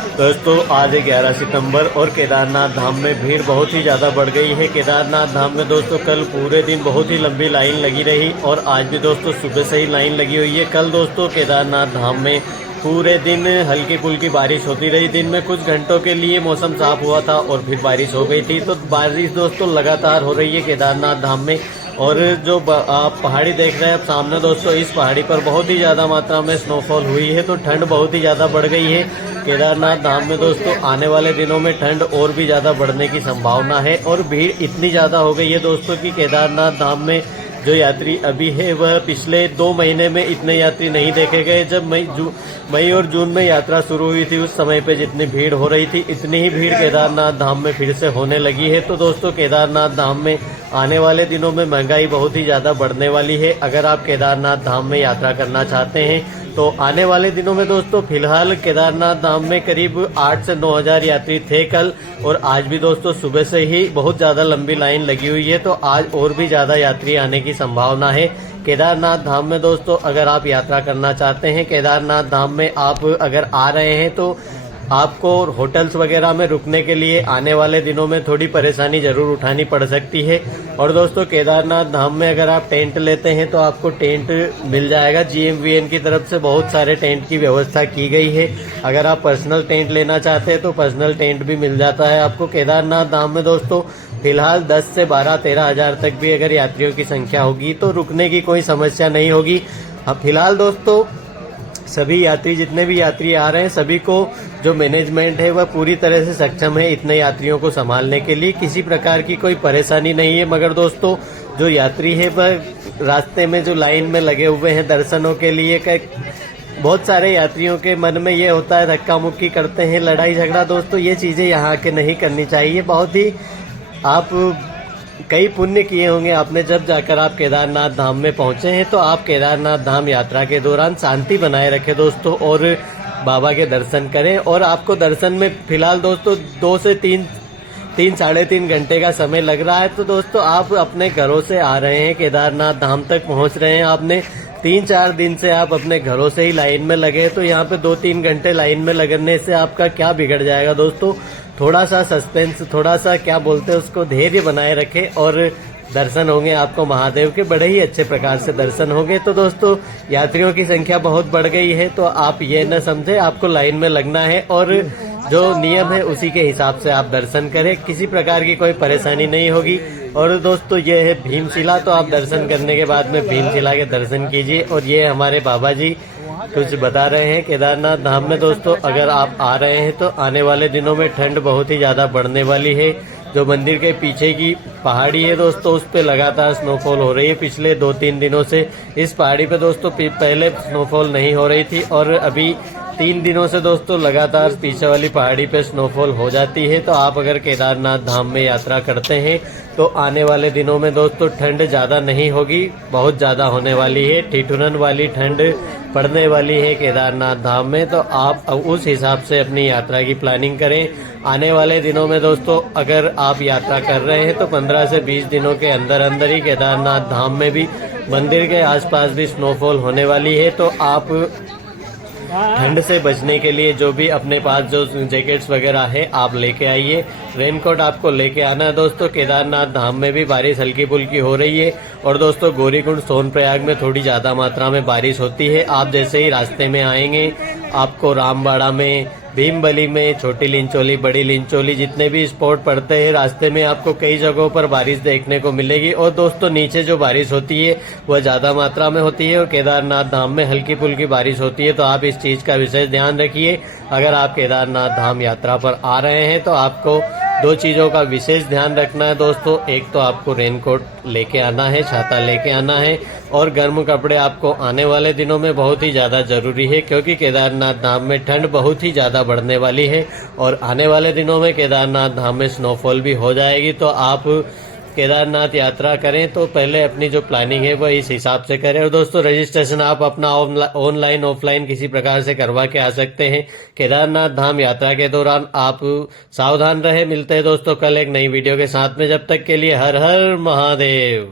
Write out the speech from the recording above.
दोस्तों आज 11 सितंबर और केदारनाथ धाम में भीड़ बहुत ही ज़्यादा बढ़ गई है। केदारनाथ धाम में दोस्तों कल पूरे दिन बहुत ही लंबी लाइन लगी रही और आज भी दोस्तों सुबह से ही लाइन लगी हुई है। कल दोस्तों केदारनाथ धाम में पूरे दिन हल्की फुल्की बारिश होती रही। दिन में कुछ घंटों के लिए मौसम साफ हुआ था और फिर बारिश हो गई थी। तो बारिश दोस्तों लगातार हो रही है केदारनाथ धाम में। और जो आप पहाड़ी देख रहे हैं आप सामने दोस्तों, इस पहाड़ी पर बहुत ही ज़्यादा मात्रा में स्नोफॉल हुई है, तो ठंड बहुत ही ज़्यादा बढ़ गई है। केदारनाथ धाम में दोस्तों आने वाले दिनों में ठंड और भी ज़्यादा बढ़ने की संभावना है और भीड़ इतनी ज़्यादा हो गई है दोस्तों कि केदारनाथ धाम में जो यात्री अभी है वह पिछले 2 महीने में इतने यात्री नहीं देखे गए। जब मई और जून में यात्रा शुरू हुई थी उस समय पे जितनी भीड़ हो रही थी इतनी ही भीड़ केदारनाथ धाम में फिर से होने लगी है। तो दोस्तों केदारनाथ धाम में आने वाले दिनों में महंगाई बहुत ही ज़्यादा बढ़ने वाली है। अगर आप केदारनाथ धाम में यात्रा करना चाहते हैं तो आने वाले दिनों में दोस्तों फिलहाल केदारनाथ धाम में करीब 8 से 9 हजार यात्री थे कल, और आज भी दोस्तों सुबह से ही बहुत ज़्यादा लंबी लाइन लगी हुई है। तो आज और भी ज़्यादा यात्री आने की संभावना है केदारनाथ धाम में। दोस्तों अगर आप यात्रा करना चाहते हैं केदारनाथ धाम में, आप अगर आ रहे हैं तो आपको होटल्स वगैरह में रुकने के लिए आने वाले दिनों में थोड़ी परेशानी जरूर उठानी पड़ सकती है। और दोस्तों केदारनाथ धाम में अगर आप टेंट लेते हैं तो आपको टेंट मिल जाएगा। GMVN की तरफ से बहुत सारे टेंट की व्यवस्था की गई है। अगर आप पर्सनल टेंट लेना चाहते हैं तो पर्सनल टेंट भी मिल जाता है आपको। केदारनाथ धाम में दोस्तों फिलहाल 10 से 12-13 हजार तक भी अगर यात्रियों की संख्या होगी तो रुकने की कोई समस्या नहीं होगी। अब फिलहाल दोस्तों सभी यात्री जितने भी यात्री आ रहे हैं सभी को जो मैनेजमेंट है वह पूरी तरह से सक्षम है इतने यात्रियों को संभालने के लिए, किसी प्रकार की कोई परेशानी नहीं है। मगर दोस्तों जो यात्री है वह रास्ते में जो लाइन में लगे हुए हैं दर्शनों के लिए, बहुत सारे यात्रियों के मन में ये होता है धक्का मुक्की करते हैं, लड़ाई झगड़ा। दोस्तों ये चीजें यहाँ के नहीं करनी चाहिए। बहुत ही आप कई पुण्य किए होंगे आपने जब जाकर आप केदारनाथ धाम में पहुंचे हैं। तो आप केदारनाथ धाम यात्रा के दौरान शांति बनाए रखें दोस्तों और बाबा के दर्शन करें। और आपको दर्शन में फिलहाल दोस्तों 2 से 3 साढ़े 3 घंटे का समय लग रहा है। तो दोस्तों आप अपने घरों से आ रहे हैं केदारनाथ धाम तक पहुंच रहे हैं, आपने 3-4 दिन से आप अपने घरों से ही लाइन में लगे, तो यहाँ पे 2-3 घंटे लाइन में लगने से आपका क्या बिगड़ जाएगा दोस्तों। थोड़ा सा सस्पेंस, थोड़ा सा क्या बोलते हैं उसको, धैर्य बनाए रखें और दर्शन होंगे आपको महादेव के, बड़े ही अच्छे प्रकार से दर्शन होंगे। तो दोस्तों यात्रियों की संख्या बहुत बढ़ गई है तो आप ये न समझे आपको लाइन में लगना है और जो नियम है उसी के हिसाब से आप दर्शन करें, किसी प्रकार की कोई परेशानी नहीं होगी। और दोस्तों ये है भीमशिला, तो आप दर्शन करने के बाद में भीमशिला के दर्शन कीजिए। और ये हमारे बाबा जी कुछ बता रहे हैं केदारनाथ धाम में। दोस्तों अगर आप आ रहे हैं तो आने वाले दिनों में ठंड बहुत ही ज्यादा बढ़ने वाली है। जो मंदिर के पीछे की पहाड़ी है दोस्तों उस पे लगातार स्नोफॉल हो रही है पिछले 2-3 दिनों से। इस पहाड़ी पे दोस्तों पहले स्नोफॉल नहीं हो रही थी और अभी 3 दिनों से दोस्तों लगातार पीछे वाली पहाड़ी पे स्नोफॉल हो जाती है। तो आप अगर केदारनाथ धाम में यात्रा करते हैं तो आने वाले दिनों में दोस्तों ठंड ज्यादा नहीं होगी, बहुत ज्यादा होने वाली है, ठिठुरन वाली ठंड पड़ने वाली है केदारनाथ धाम में। तो आप उस हिसाब से अपनी यात्रा की प्लानिंग करें। आने वाले दिनों में दोस्तों अगर आप यात्रा कर रहे हैं तो 15 से 20 दिनों के अंदर अंदर ही केदारनाथ धाम में भी मंदिर के आसपास भी स्नोफॉल होने वाली है। तो आप ठंड से बचने के लिए जो भी अपने पास जो जैकेट्स वगैरह है आप लेके आइए। रेनकोट आपको लेके आना है दोस्तों। केदारनाथ धाम में भी बारिश हल्की फुल्की हो रही है और दोस्तों गौरीकुंड सोनप्रयाग में थोड़ी ज्यादा मात्रा में बारिश होती है। आप जैसे ही रास्ते में आएंगे आपको रामबाड़ा में, भीमबली में, छोटी लिंचोली, बड़ी लिंचोली जितने भी स्पॉट पड़ते हैं रास्ते में आपको कई जगहों पर बारिश देखने को मिलेगी। और दोस्तों नीचे जो बारिश होती है वह ज्यादा मात्रा में होती है और केदारनाथ धाम में हल्की फुल्की बारिश होती है। तो आप इस चीज का विशेष ध्यान रखिए। अगर आप केदारनाथ धाम यात्रा पर आ रहे हैं तो आपको 2 चीजों का विशेष ध्यान रखना है दोस्तों। एक तो आपको रेनकोट लेके आना है, छाता लेके आना है और गर्म कपड़े आपको आने वाले दिनों में बहुत ही ज्यादा जरूरी है क्योंकि केदारनाथ धाम में ठंड बहुत ही ज्यादा बढ़ने वाली है और आने वाले दिनों में केदारनाथ धाम में स्नोफॉल भी हो जाएगी। तो आप केदारनाथ यात्रा करें तो पहले अपनी जो प्लानिंग है वह इस हिसाब से करें। और दोस्तों रजिस्ट्रेशन आप अपना ऑनलाइन ऑफलाइन किसी प्रकार से करवा के आ सकते हैं। केदारनाथ धाम यात्रा के दौरान आप सावधान रहे। मिलते हैं दोस्तों कल एक नई वीडियो के साथ में, जब तक के लिए हर हर महादेव।